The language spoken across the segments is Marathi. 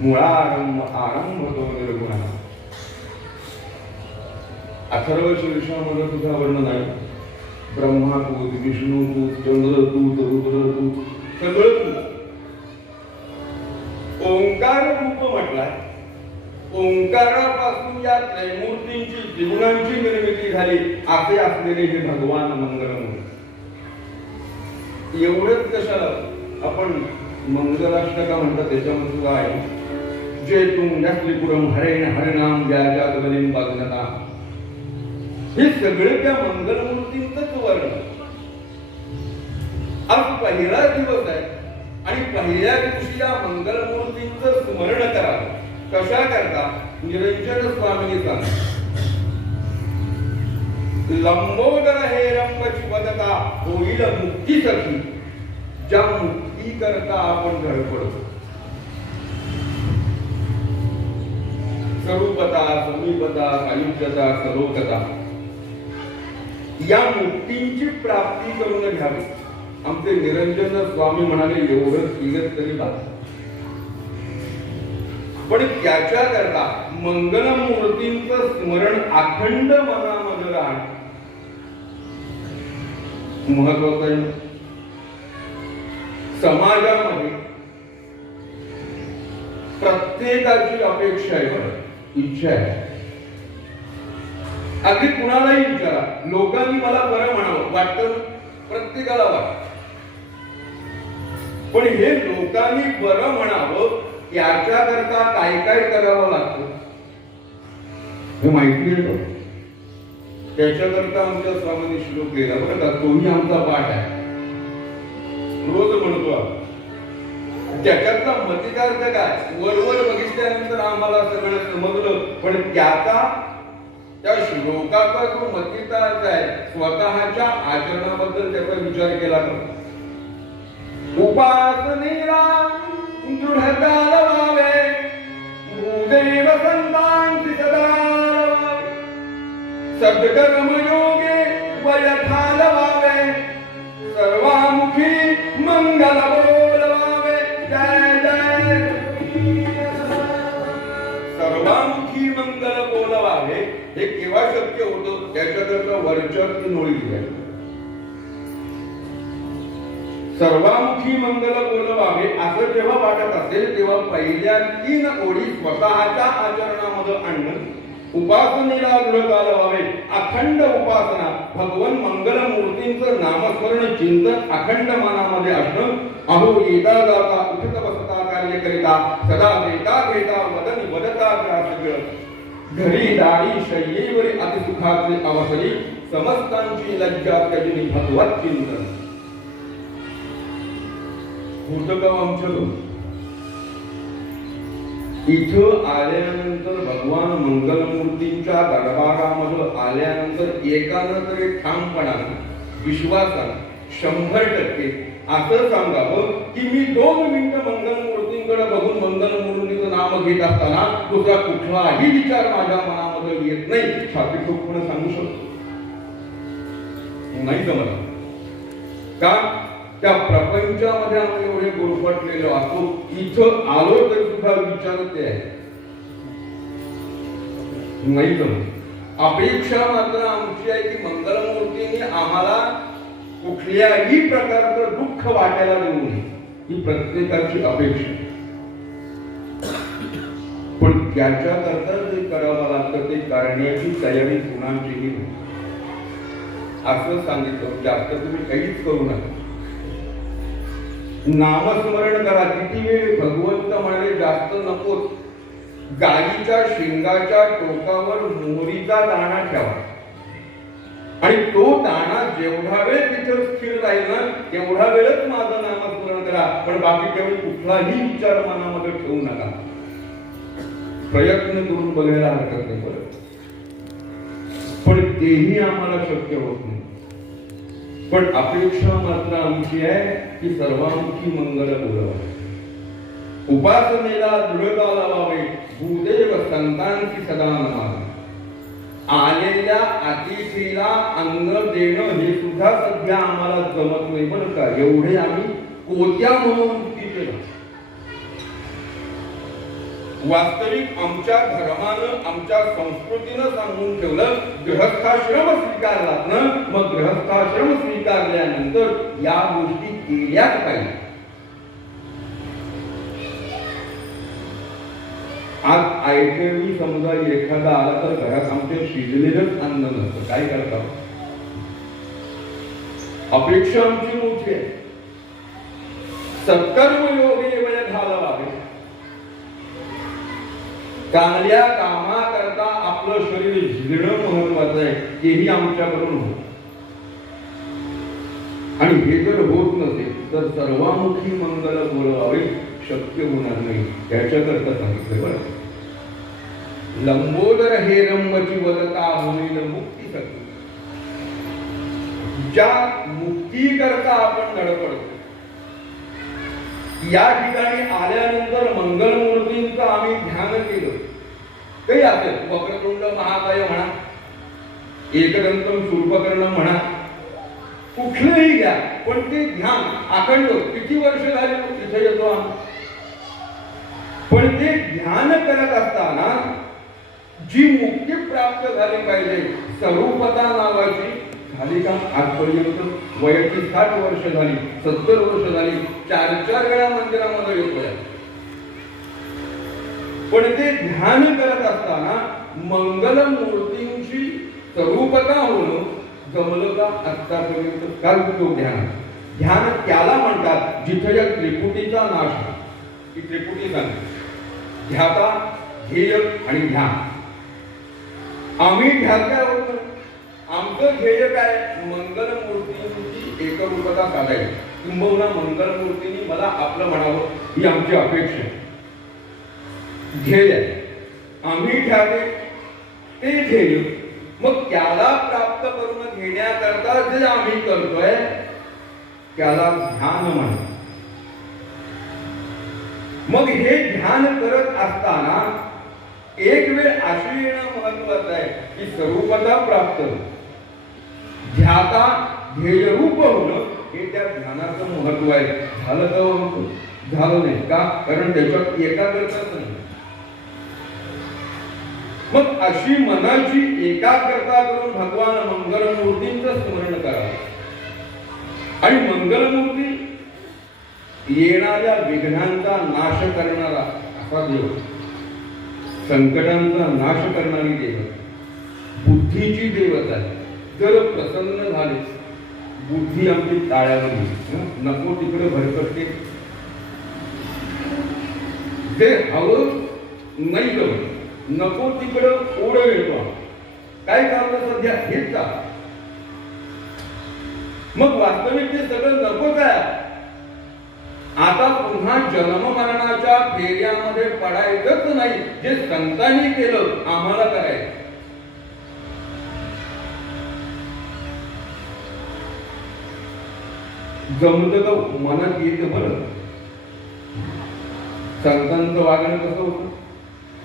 मुळारंभ आरंभ तो निर्गुणा. अथर्व शीर्षामध्ये तुझा वर्णन आहे. ब्रह्मातूत, विष्णूतूत, चंद्रतूत, रुद्रतूत, सगळं तूत. ओंकार रूप म्हटलाय. ओंकारापासून या त्रैमूर्तींची जीवनांची निर्मिती झाली असे असलेले हे भगवान मंगलमूर्ती. एवढंच कशाला आपण मंगलाष्टका म्हणतात त्याच्यामध्ये सुद्धा आहे. जे तुंगपुरम हरेण हरिनाम व्याजात बलिम बागनता. हे सगळे त्या मंगलमूर्तींचंच वर्णन. आज पहिला दिवस आहे आणि पहिल्या दिवशी या मंगलमूर्तींचं स्मरण करावं. कशा करता? निरंजन स्वामींनी सांगितलं, लंबोदर हे रंगची वदता होईल मुक्ती सखी. ज्या मुक्ती करता आपण धडपडतो. स्वरूपता, समीपता, आयुष्यता, सलोकता या मुक्तींची प्राप्ती करून घ्यावी. आमचे निरंजन स्वामी म्हणाले एवढं केलं तरी बात. पण त्याच्या करता मंगलमूर्तींचं स्मरण अखंड मनामध्ये राहणं महत्वाचं आहे. समाजामध्ये प्रत्येकाची अपेक्षा आहे, बरं, इच्छा आहे. अगदी कुणालाही विचारा, लोकांनी मला बरं म्हणावं वाटतं, प्रत्येकाला वाटतं. पण हे लोकांनी बरं म्हणावं याच्या करता काय काय करावं लागतं हे माहिती आहे का? त्याच्याकरता आमच्या स्वामींनी श्लोक लिहिला बरं का. तोही आमचा पाठ आहे, रोज म्हणतो. त्याच्यातला मतितार्थ काय? वरवर बघितल्यानंतर आम्हाला सगळं समजलं. पण त्याचा त्या श्लोकाचा जो मतितार्थ आहे स्वतःच्या आचरणाबद्दल त्याचा विचार केला तर उपासनेला दृढता लावावे, भूदेव संतांची सदा लावावे, सद्कर्मयोगे वयथा लावावे, सर्वामुखी मंगल बोलवावे. जय जय. सर्वामुखी मंगल बोलवावे हे केव्हा शक्य होतं? त्याच्याकरता वरच्या 3 ओळी लिहायच्या. सर्वामुखी मंगल बोलवावे असं जेव्हा वाटत असेल तेव्हा पहिल्या 3 ओळी स्वतःच्या आचरणामध्ये आणणं. उपासनेला दृढता लावावे, अखंड उपासना, भगवान मंगलमूर्तींचं नामस्मरण चिंतन अखंड मनामध्ये असणं. अहो येता जाता उठत बसता कार्य करिता सदा देता घेता वदन वदता सगळं. घरी दारी शय्येवरी अतिसुखाचे अवसरी, समस्तांची लज्जा त्याची भगवत चिंतन. होतं का आमच्याकडून? इथं आल्यानंतर भगवान मंगलमूर्तींच्या दरबारामध्ये आल्यानंतर एकानं तरी ठामपणानं विश्वासानं 100% असं सांगावं की मी 2 मिनिटं मंगलमूर्तींकडे बघून मंगलमूर्तीचं नाम घेत असताना दुसरा कुठलाही विचार माझ्या मनामध्ये येत नाही. छाती ठोकपणे सांगू शकतो नाही जमलं का? त्या प्रपंचामध्ये आम्ही एवढे गुरफटलेलो असतो. इथं आलो तरी सुद्धा विचार ते आहे नाही जमत. अपेक्षा मात्र आमची आहे की मंगलमूर्तींनी आम्हाला कुठल्याही प्रकारचं दुःख वाटायला देऊ नये ही प्रत्येकाची अपेक्षा. पण त्याच्याकरता जे करावं लागतं ते करण्याची तयारी कुणाचीही नाही असं सांगितलं. जास्त तुम्ही काहीच करू नका. नामस्मरण करा. किती वेळ भगवंत म्हणाले जास्त नकोच. गायीच्या शिंगाच्या टोकावर मोहरीचा दाणा ठेवा आणि तो दाणा जेवढा वेळ तिथं स्थिर राहील ना तेवढा वेळच माझं नामस्मरण करा. पण बाकीच्या वेळी कुठलाही विचार मनामध्ये ठेवू नका. प्रयत्न करून बघायला हरकत नाही परत. पण तेही आम्हाला शक्य होत नाही. पण अपेक्षा मात्र आमची आहे की सर्वांची मंगल बोलावे, उपासनेला दृढता लावावे, भूदेव संतांची सदा नमावे. आलेल्या अतिथीला अन्न देणं हे सुद्धा सध्या आम्हाला जमत नाही बरं का. एवढे आम्ही कोत्या म्हणून केलं. वास्तविक आमच्या धर्मानं आमच्या संस्कृतीनं सांगून ठेवलं गृहस्थाश्रम स्वीकारलात ना मग गृहस्थाश्रम स्वीकारल्यानंतर या गोष्टी केल्याच पाहिजे. आज ऐकवी समजा एखादा आला तर घरात आमच्या शिजलेलंच अन्न नसतं. काय करता. अपेक्षा आमची मोठी आहे. सत्कर्म योगे वय घालवावे. चांगल्या कामाकरता आपलं शरीर झिजणं महत्वाचं आहे. तेही आमच्याकडून होत. आणि हे जर होत नसेल तर सर्वामुखी मंगल बोलवावे शक्य होणार नाही. याच्याकरता सांगितलं बरं. लंबोदर हे रंबची वदता होईल मुक्ती सत्य. ज्या मुक्ती करता आपण धडपडतो या ठिकाणी आल्यानंतर मंगलमूर्तींचं आम्ही ध्यान केलं. काही असेल वक्रतुंड महाकाय म्हणा, एकदंतम शूर्पकर्ण म्हणा, कुठलंही घ्या पण ते ध्यान अखंड. किती वर्ष झाले तिथे येतो आम्ही. पण ते ध्यान करत असताना जी मुक्ती प्राप्त झाली पाहिजे स्वरूपता नावाची झाली का आजपर्यंत. वयाची 60 वर्ष झाली, 70 वर्ष झाली, 4 वेळा मंदिरामध्ये येतोय. पण ते ध्यान करत असताना मंगल मूर्तींची स्वरूपता होणं जमलं का आतापर्यंत. काय उपयोग ध्यान. ध्यान त्याला म्हणतात जिथे या त्रिपुटीचा नाश आहे. ही त्रिपुटी सांगते ध्याता, ध्येय आणि ध्यान. आम्ही ध्यात्या होतो. आमचं ध्येय काय मंगल मूर्तींची एकरूपता साधायची. किंबहुना मंगल मूर्तींनी मला आपलं म्हणावं ही आमची अपेक्षा आहे. ध्येय आम्ही ध्यावे ते ध्येय. मग त्याला प्राप्त करून घेण्याकरता जे आम्ही करतोय त्याला ध्यान म्हणतात. मग हे ध्यान करत असताना एक वेळ अशी येणं महत्वाचं आहे की स्वरूपता प्राप्त, ध्याता ध्येयरूप होणं हे त्या ध्यानाचं महत्व आहे. झालं का झालं नाही का. कारण त्याच्यात एकाग्रताच नाही. मग अशी मनाची एकाग्रता करून भगवान मंगलमूर्तींचं स्मरण करावं. आणि मंगलमूर्ती येणाऱ्या विघ्नांचा नाश करणारा असा देव, संकटांचा नाश करणारी देव, बुद्धीची देवता आहे. जर प्रसन्न झाले बुद्धी आमची टाळ्यावर नको तिकडे भरकटते. जे हवं नाही जमत नको तिकडं ओढ येतो. काय कारण सध्या हेच का. मग वास्तविक ते सगळं नकोच आहे. आता पुन्हा जन्म मरणाच्या फेऱ्यामध्ये पडायचंच नाही. जे संतांनी केलं आम्हाला करायचं. जमलं का मनात येतं बरं. संतांचं वागणं कसं होतं.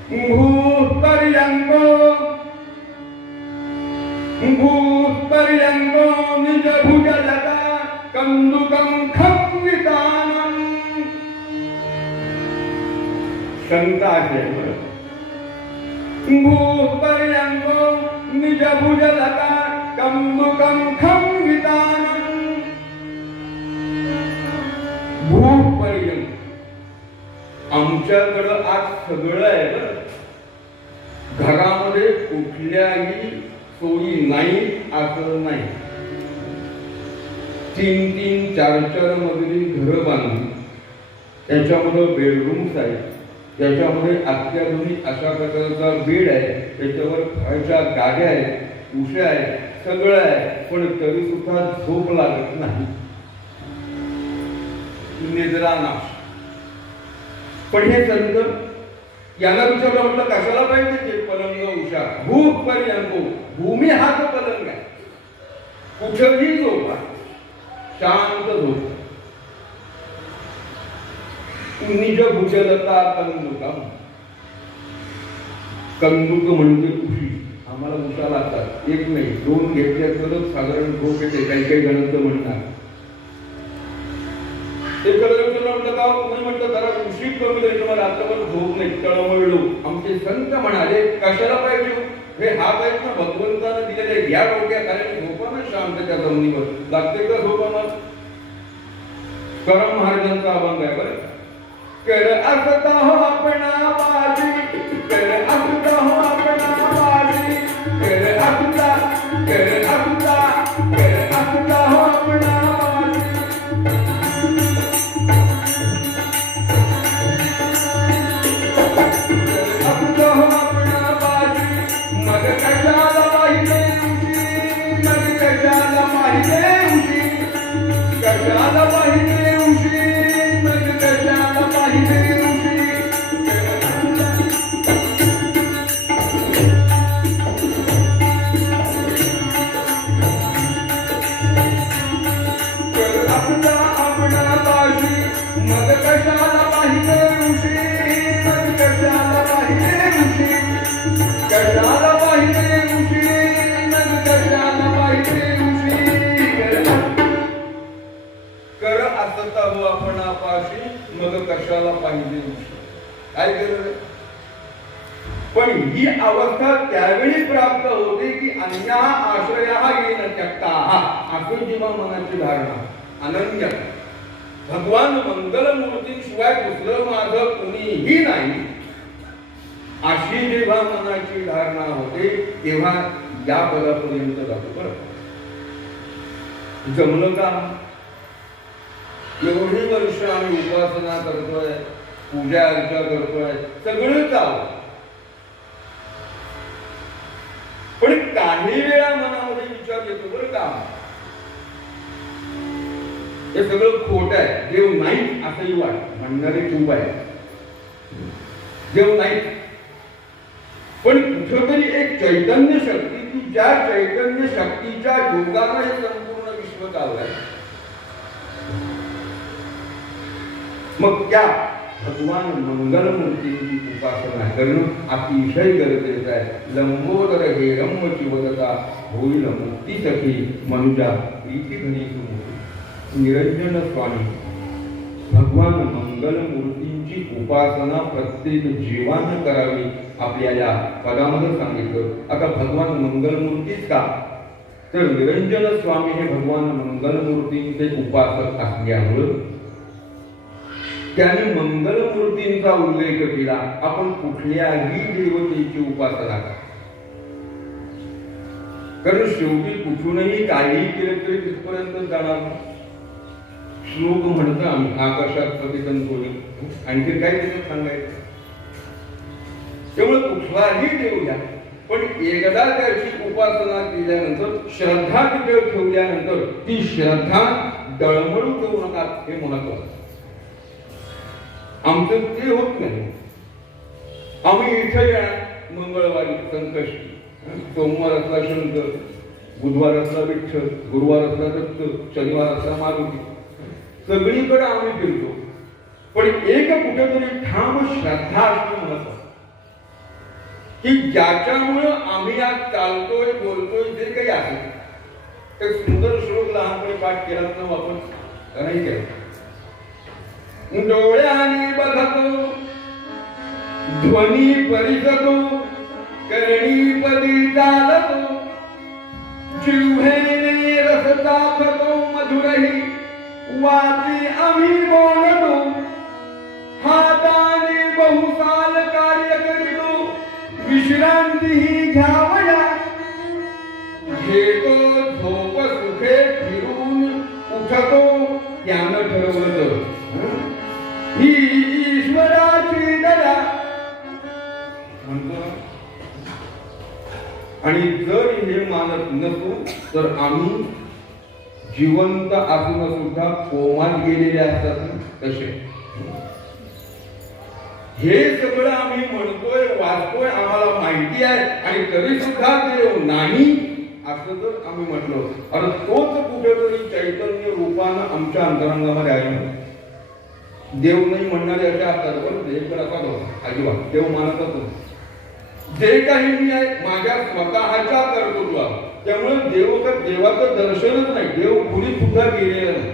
भूतपर्यंतो निज भुजलता कंदुकं खंडितानं. संत आहे भूतपर्यंतो निज भुजलता कंदुकं खंडितानं. पर्यंत आमच्याकडं आज सगळं आहे बरं. घरामध्ये कुठल्याही सोयी नाही असं नाही. 3-3, 4-4 मजली घरं बांधली, त्याच्यामध्ये बेडरूम्स आहेत, त्याच्यामध्ये अत्याधुनिक अशा प्रकारचा बेड आहे, त्याच्यावर फळाच्या गाद्या आहेत, उश्या आहेत, सगळं आहे, पण तरी सुद्धा झोप लागत नाही. निद्रा नाश. पण हे संत यांना विचारलं, म्हटलं कशाला पाहिजे ते पलंग उषा भूत पर्यंत. भूमी हा जो पलंग आहे, कुठेही झोपा, शांत झोप. निज भुजलता कंदुका. कंदुक म्हणजे उशी. आम्हाला उषा लागतात, एक नाही 2 घेतल्या तरच साधारण झोप येते, काही काही जणांचं म्हणणार. म्हटलं का तुम्ही म्हटलं जरा उशी कमी द्यायचं, मला रात्रभर झोप नाही, तळमळलो. आमचे संत म्हणाले कशाला पाहिजे हे हात आहेत ना भगवंतानं दिलेले, घ्या डोक्या कारण झोपा ना शांतच्या जमिनीवर. लागते का झोपा? मग करम महाराजांचा अभंग आहे बरं. कर असता हो आपणा पाजी, कर असता हो आपणा पाजी, कर असता, कर असता, कर असता हो आपणा पाजी. मग कशाला पाहिजे उशी, मग कशाला पाहिजे उशी, कशाला पाहिजे उशी, मग कशाला पाहिजे उशी. कर आपला आपणा पाशी, मग कशाला पाहिजे उशी, मग कशाला पाहिजे उशी, कशाला पाहिजे उशी, मग कशाला पाहिजे उशी. कर असता हो आपणा पाशी, मग कशाला पाहिजे उशी. काय कर. पण ही अवस्था त्यावेळी प्राप्त होते की अन्या आश्रया येन त्यक्ता. असं जेव्हा मनाची धारणा अनन्य भगवान मंगलमूर्तीशिवाय दुसरं माझं कुणीही नाही अशी जेव्हा मनाची धारणा होते तेव्हा या पदापर्यंत जातो. बरं जमलं का? एवढी वर्ष आम्ही उपासना करतोय, पूजा अर्चा करतोय, सगळं चालू. पण काही वेळा मनामध्ये विचार येतो बरं का, हे सगळं खोट आहे, देव नाही असंही वाटत. म्हणणारे खूप आहे, देव नाही. पण कुठेतरी एक चैतन्य शक्ती, की ज्या चैतन्य शक्तीच्या योगाने हे संपूर्ण विश्व चाललंय. मग त्या भगवान मंगलमूर्तींची उपासना करणं अतिशय गरजेचं आहे. लंबोदर हे रम्म चिवदता होईल मुक्ती सखी मनुजा प्रीती घरी सुमुखी. निरंजन स्वामी भगवान मंगलमूर्तींची उपासना प्रत्येक जीवानं करावी आपल्याला पदामध्ये सांगितलं. आता भगवान मंगलमूर्तीच का, तर निरंजन स्वामी हे भगवान मंगलमूर्तींचे उपासक असल्यामुळं त्याने मंगलमूर्तींचा उल्लेख केला. आपण कुठल्याही देवतेची उपासना करा, कारण शेवटी कुठूनही काही केलं तरी तिथपर्यंत जाणार. श्लोक म्हणतो आम्ही आकाशात प्रतिकन कोणी, आणखी काय त्याच्यात सांगायचं. त्यामुळे कुठलाही देव घ्या, पण एकदा त्याची उपासना केल्यानंतर श्रद्धा तिथे ठेवल्यानंतर ती श्रद्धा डळमळू देऊ नका, हे महत्वाचं. आमचं ते होत नाही. आम्ही इथे येणार मंगळवारी संकष्टी, सोमवार असला शंकर, बुधवार असला विठ्ठल, गुरुवार असला दत्त, शनिवार असला मारुती, सगळीकडे आम्ही फिरतो. पण एक कुठेतरी ठाम श्रद्धा असणं महत्वाचं, की ज्याच्यामुळं आम्ही आज चालतोय बोलतोय जे काही आहे. एक सुंदर श्लोक लहानपणी पाठ केला ना वापर नाही केला. डोळ्याने बघतो ध्वनी परिसतो, करणी पदी चालतो, जिव्हेने रस दाखतो मधुरही वाची आम्ही बोलतो. मानत नसू तर आम्ही जिवंत असून सुद्धा कोमात गेलेले असतात तसे. हे सगळं आम्ही म्हणतोय वाचतोय आम्हाला माहिती आहे आणि तरी सुद्धा देव नाही असं जर आम्ही म्हटलो अरे तोच कुठेतरी चैतन्य रूपानं आमच्या अंतरंगामध्ये आहे. देव नाही म्हणणारे असे असतात पण देव तर असा होता अजिबात देव मानतच नाही. जे काही मी आहे माझ्या स्वतःच्या कर्तृत्वावर, त्यामुळे देवाचं दर्शनच नाही, देव कुणी सुद्धा गेलेलं नाही.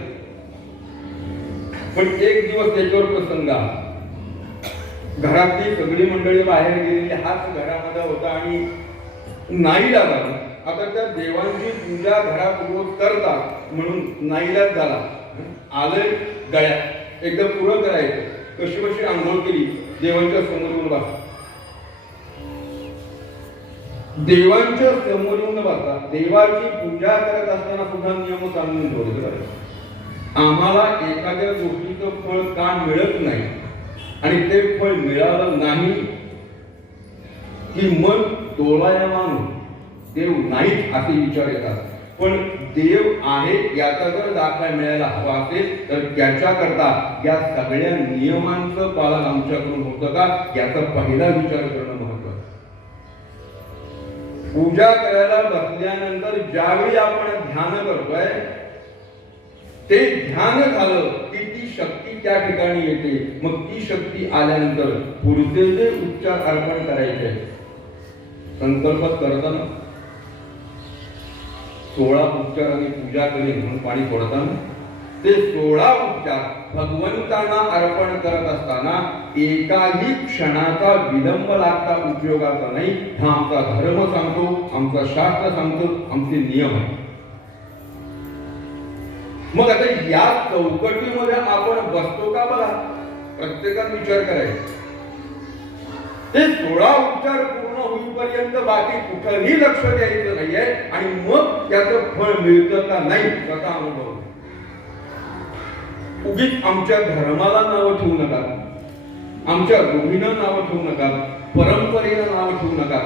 पण एक दिवस त्याच्यावर प्रसंग आला. घरातली सगळी मंडळी बाहेर गेलेली, हाच घरामध्ये होता आणि नाईलाज झाला. आता त्या देवांची पूजा घरात रोज करतात म्हणून नाईलाज झाला. आलंय गळ्यात एकदम पुरं करायचं, कशी कशी आंघोळ केली, देवांच्या समोर येऊन बसला. देवांच्या समोर येऊन बसला. देवाची पूजा करत असताना सुद्धा नियम सांगून ठेवले. आम्हाला एखाद्या गोष्टीचं फळ का मिळत नाही आणि ते फळ मिळालं नाही की मन डोलायमान देव नाही असे विचार येतात. पण देव आहे याचा जर दाखला मिळायला हवा असेल तर त्याच्याकरता या सगळ्या नियमांचं पालन आमच्याकडून होतं का याचा पहिला विचार करणं महत्वाचं. पूजा करायला बसल्यानंतर ज्यावेळी आपण ध्यान करतोय ते ध्यान झालं की ती शक्ती त्या ठिकाणी येते. मग ती शक्ती आल्यानंतर पुढचे जे उपचार अर्पण करायचे संकल्प करताना 16 उपचारांनी पूजा करेल म्हणून पाणी सोडताना ते 16 उपचार भगवंतांना अर्पण करत असताना एकाही क्षणाचा विलंब लागता उपयोगाचा नाही. हा आमचा धर्म सांगतो, आमचा शास्त्र सांगतो, आमचे नियम आहे. मग आता या चौकटीमध्ये आपण बसतो का बघा, प्रत्येकाने विचार करायचा. ते 16 उपचार पूर्ण होईपर्यंत बाकी कुठंही लक्ष द्यायचं नाहीये आणि मग त्याचं फळ मिळतं का नाही त्याचा अनुभव. उगीच आमच्या धर्माला नाव ठेवू नका, आमच्या रूढीनं नाव ठेवू नका, परंपरेनं नाव ठेवू नका.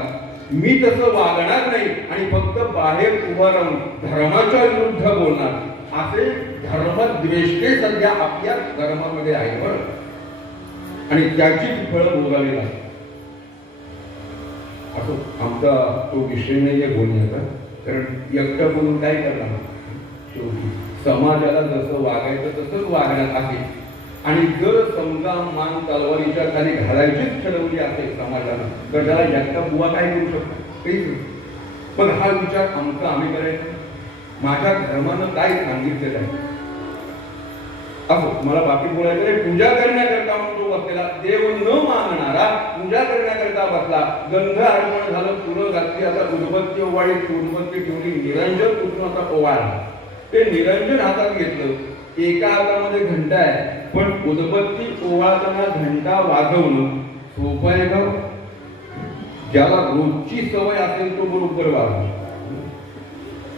मी तसं वागणार नाही आणि फक्त बाहेर उभं राहून धर्माच्या विरुद्ध बोलणार असे धर्मद्वेष्टे सध्या आपल्या धर्मामध्ये आहे बरं आणि त्याचीच फळं भोगावी लागतात. असं आमचा तो विषय नाहीये बोलण्याचा, कारण एकटं बोलून काय करणार. समाजाला जसं वागायचं तसंच वागण्यात आहे आणि जर समजा मान तलवारीच्या खाली घालायचीच ठरवली असेल समाजाला तर त्याला एकटा बुवा काय करू शकतो काहीच नाही. पण हा विचार आमचा आम्ही करायचा. माझ्या धर्मानं काय सांगितलेलं आहे असं मला बाकी बोलायचं नाही. पूजा करण्याकरता म्हणून तो बसलेला, देव न मानणारा पूजा करण्याकरता बसला. गंध अर्पण झालं, फुलं घातली, आता उदबत्ती ओवाळी, उदबत्ती ठेवली, निरंजन कुठून आता ओवाळला. ते निरंजन हातात घेतलं. एका हातामध्ये घंटा आहे पण उदबत्ती ओवाळताना घंटा वाजवणं सोपं आहे का? ज्याला रोजची सवय असेल तो बरोबर वाजवतो,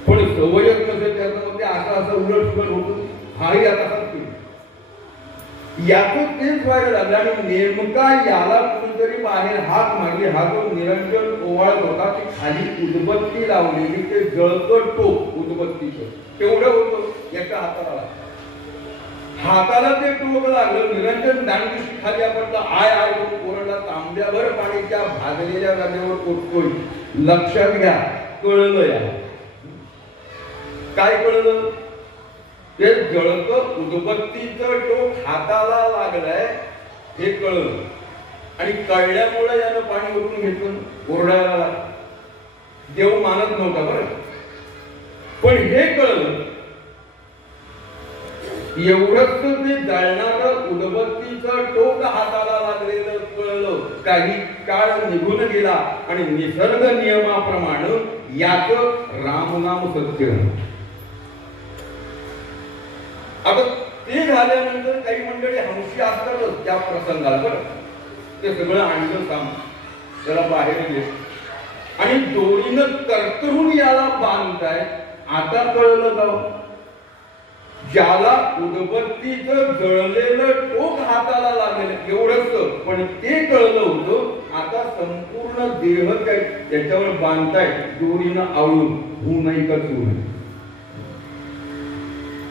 पण सवयच नसेल त्याच्यामध्ये असं उलट सुलट होतं. हाही आता यातून तेच व्हायला लागलं आणि नेमका याला कुणीतरी बाहेर हात मारली. हा जो निरंजन ओवाळत होता ती खाली उदबत्ती लावलेली, ते जळतं टोक उदबत्तीचं तेवढं होतं एका हाताला. हाताला ते टोक लागलं, निरंजन दांडीशी खाली आपटला, आय आय ओरडला. तांब्याभर पाणी त्या भाजलेल्या जागेवर कोटतोय. लक्षात घ्या, कळलं या काय कळलं? ते जळतं उदबत्तीचं टोक हाताला लागलंय हे कळलं आणि कळल्यामुळे यानं पाणी ओतून घेतलं, ओरडायला लागलं. देव मानत नव्हता बरं, पण हे कळलं. एवढंच ते जळणारं उदबत्तीचं टोक हाताला लागलेलं कळलं. काही काळ निघून गेला आणि निसर्ग नियमाप्रमाणे याचं रामनाम सत्य. आता ते झाल्यानंतर काही मंडळी हंशी असतातच त्या प्रसंगाला बरं, ते सगळं आणलं काम त्याला बाहेर गेले आणि दोरीनं तरतरून याला बांधताय. आता कळलं जाऊ ज्याला उदबत्तीचं जळलेलं टोक हाताला लागेल एवढंच, पण ते कळलं होतं आता संपूर्ण देह त्याच्यावर बांधताय दोरीनं आवळून, होऊ नाही का चूर.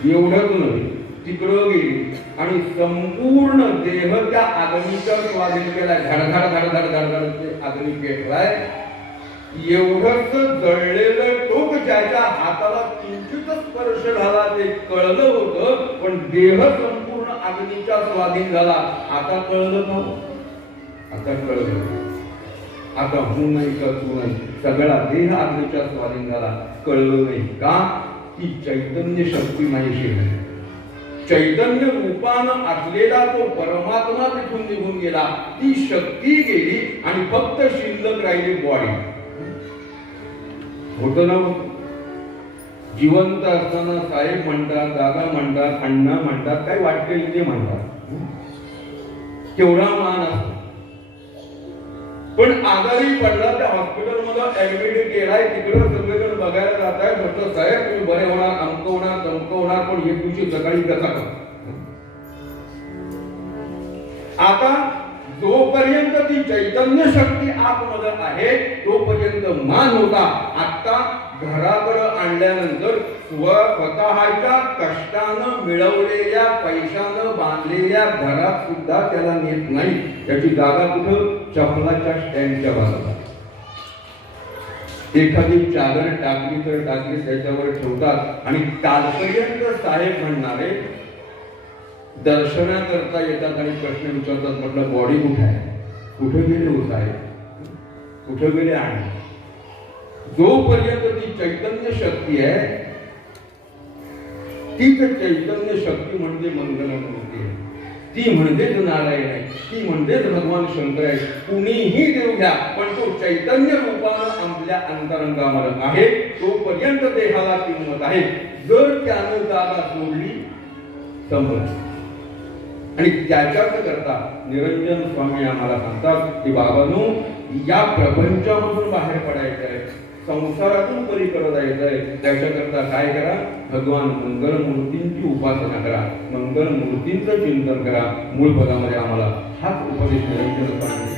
एवढंच नव्हे, तिकडं गेली आणि संपूर्ण देह त्या अग्नीच्या स्वाधीन केलाय. धडधड धडधड धडधड ते अग्नी पेटलाय. एवढंच जळलेलं टोक ज्याच्या हाताला किंचित स्पर्श झाला ते कळलं होतं, पण देह संपूर्ण अग्नीच्या स्वाधीन झाला. आता कळलं ना, आता कळलं. आता होऊ नाही का तू नाही, सगळा देह अग्नीच्या स्वाधीन झाला. कळलं नाही का, ती चैतन्य शक्ती नाहीशी झाली. चैतन्य रूपानं असलेला तो परमात्मा तिथून निघून गेला. ती शक्ती गेली आणि फक्त शिल्लक राहिली बॉडी. होत ना, जिवंत असताना साहेब म्हणतात, दादा म्हणतात, अण्णा म्हणतात, काय वाटते ते म्हणतात, केवढा मान असतो. पण आजारी पडला त्या हॉस्पिटलमध्ये ऍडमिट केलाय, तिकडं सगळेजण बघायला जात आहे. म्हटलं साहेब तुम्ही बरे होणार, अमक होणार, तमक होणार, पण एक दिवशी सकाळी कसा कर. आता जोपर्यंत ती चैतन्य शक्ती आतमध्ये आहे तोपर्यंत मान होता. आता घराकडे आणल्यानंतर स्वतःच्या कष्टानं मिळवलेल्या पैशानं बांधलेल्या घरात सुद्धा त्याला नेत नाही. त्याची जागा कुठं, चपलाच्या स्टँडच्या बाजूला. एखादी चादर टाकली तर टाकली त्याच्यावर ठेवतात आणि कालपर्यंत साहेब म्हणणारे दर्शनाकरता येतात आणि प्रश्न विचारतात. म्हटलं बॉडी कुठे आहे, कुठे गेले हो साहेब, कुठे गेले. आणि जोपर्यंत ती चैतन्य शक्ती आहे, तीच चैतन्य शक्ती म्हणजे मंगलमूर्ती आहे. ती म्हणजेच नारायण आहे, ती म्हणजेच भगवान शंकर आहे. कुणीही देव घ्या, पण तो चैतन्य रूपानं आपल्या अंतरंगामध्ये आहे. तोपर्यंत देहाला किंमत आहे. जर त्यानं जागा सोडली संपलं. आणि त्याच्याच करता निरंजन स्वामी आम्हाला सांगतात की बाबांनो, या प्रपंचामधून बाहेर पडायचं आहे, संसारातून पलीकडे जायचं आहे. त्याच्याकरता काय करा, भगवान मंगलमूर्तींची उपासना करा, मंगलमूर्तींचं चिंतन करा. मूळ पदामध्ये आम्हाला हाच उपदेश निरंजन स्वामी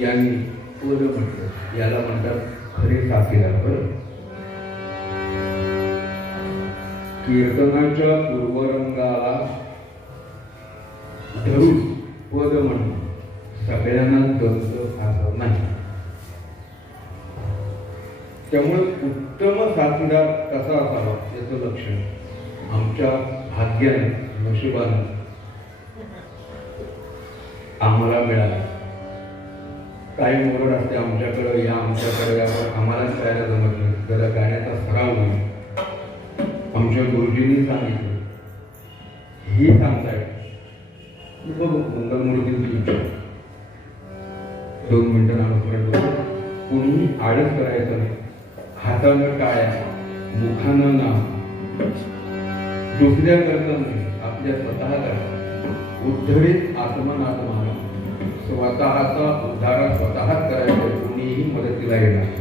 यांनी पूर्ण म्हटलं. याला म्हणतात खरे साथीदार. बरं, कीर्तनाच्या पूर्वरंगाला धरून पद म्हणणं सगळ्यांना जमतं असं नाही. त्यामुळे उत्तम साथीदार कसा असावा याचं लक्षण आमच्या भाग्याने नशिबाने आम्हाला मिळालं. काही मोरड असते आमच्याकडं या आमच्याकडे या, आम्हालाच करायला जमत नाही. जरा गाण्याचा सराव होईल. आमच्या गुरुजींनी सांगितलं ही सांगताय बघ मंगलमूर्तींची विचार 2 मिनिटं नामस्मरण कोणी आळस करायचं नाही. हातानं टाळ्या, मुखानं नाम, दुसऱ्या करतं नाही, आपल्या स्वतः करा. उद्धरित आत्मनात्मान, स्वतःचा उद्धार स्वतःच करायचा, कोणीही मदतीला येणार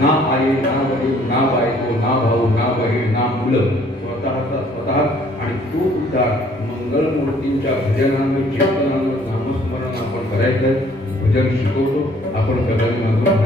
ना. आई ना वडील ना बायको ना भाऊ ना बहीण ना मुलं, स्वतःचा स्वतः. आणि तो उद्धार मंगलमूर्तींच्या भजनानं कीर्तनानं नामस्मरण आपण करायचं. भजन शिकवतो आपण सगळ्यांना.